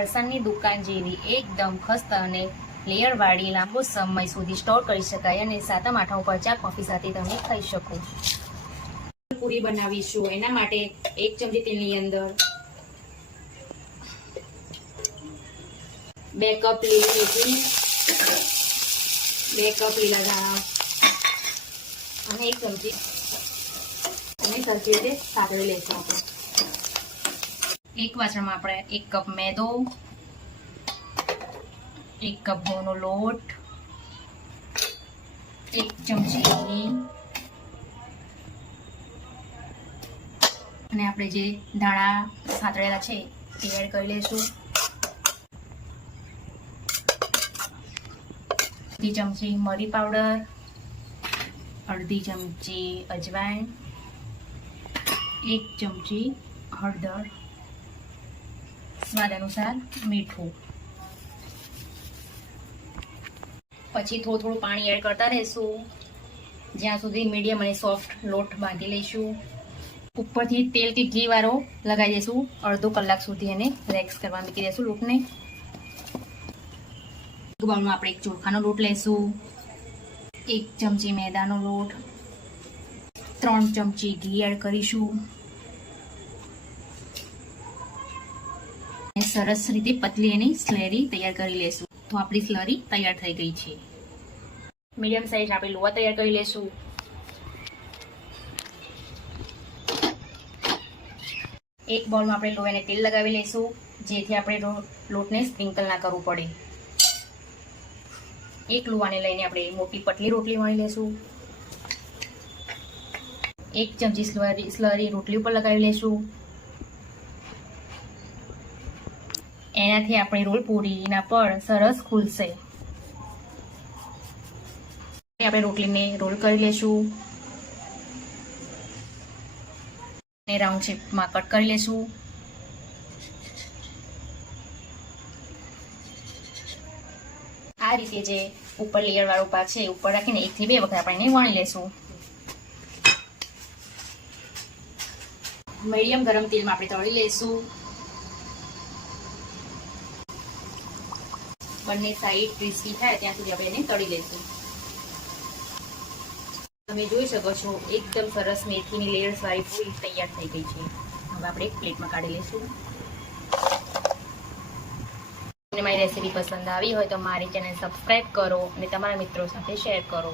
ફરસાણની દુકાન જેવી એકદમ ખસ્ત અને લેયરવાળી લાંબો સમય સુધી સ્ટોર કરી શકાય અને સાતમ આઠમ ઉપર ચા, કોફી સાથે તમે ખાઈ શકો. પૂરી બનાવીશું. એના માટે એક ચમચી તેલની અંદર બે કપ લીલી બે કપ લીલા ધાણા અને એક ચમચી અને સરખી રીતે સાંકળી લેશું આપણે. એક વાસણમાં આપણે એક કપ મેદો, એક કપ ઘઉંનો લોટ, એક ચમચી ઘી અને આપણે જે ધાણા સાતળેલા છે તે એડ કરી લઈશું. અડધી ચમચી મરી પાવડર, અડધી ચમચી અજવાઈન, એક ચમચી હળદર સ્વાદ અનુસાર મીઠું. પછી થોડું થોડું પાણી એડ કરતા રહેશું. જ્યાં સુધી મીડિયમ અને સોફ્ટ લોટ બાંધી લઈશું. ઉપરથી તેલ કે ઘી વાળો લગાવી દઈશું. અડધો કલાક સુધી એને રેક્સ કરવા મૂકી દઈશું લોટને. આપણે એક ચોખાનો લોટ લઈશું. એક ચમચી મેદાનો લોટ. ત્રણ ચમચી ઘી એડ કરીશું. સરસ રીતે પતલી એની સ્લેરી તૈયાર કરી લેશું. તો આપણી સ્લરી તૈયાર થઈ ગઈ છે. મીડિયમ સાઈઝ આપણે લોવા તૈયાર કરી લેશું. એક બોલમાં આપણે લોહાને તેલ લગાવી લઈશું જેથી આપણે લોટને સ્પ્રિંકલ ના કરવું પડે. એક લોહાને લઈને આપણે મોટી પતલી રોટલી વણી લેશું. એક ચમચી સ્લરી સ્લરી રોટલી ઉપર લગાવી લેશું. એનાથી આપણી રોલ પૂરીના પર સરસ ખુલશે. આપણે રોટલીને રોલ કરી લેશું. રાઉન્ડ શેપમાં કટ કરી લેશું. આ રીતે જે ઉપર લેયર વાળું પાક છે ઉપર રાખીને એકથી બે વખત આપણે વણી લેશું. મીડિયમ ગરમ તેલમાં આપણે તળી લઈશું બંને સાઈડ ક્રિસ્પી થાય, ત્યાં સુધી આપણે એને તળી લઈશું. તમે જોઈ શકો છો, એકદમ સરસ મેથીની લેયર્સ વાળી પૂરી તૈયાર થઈ ગઈ છે. હવે આપણે એક પ્લેટમાં કાઢી લઈશું. તમને મારી રેસીપી પસંદ આવી હોય તો મારી ચેનલ સબસ્ક્રાઈબ કરો અને તમારા મિત્રો સાથે શેર કરો.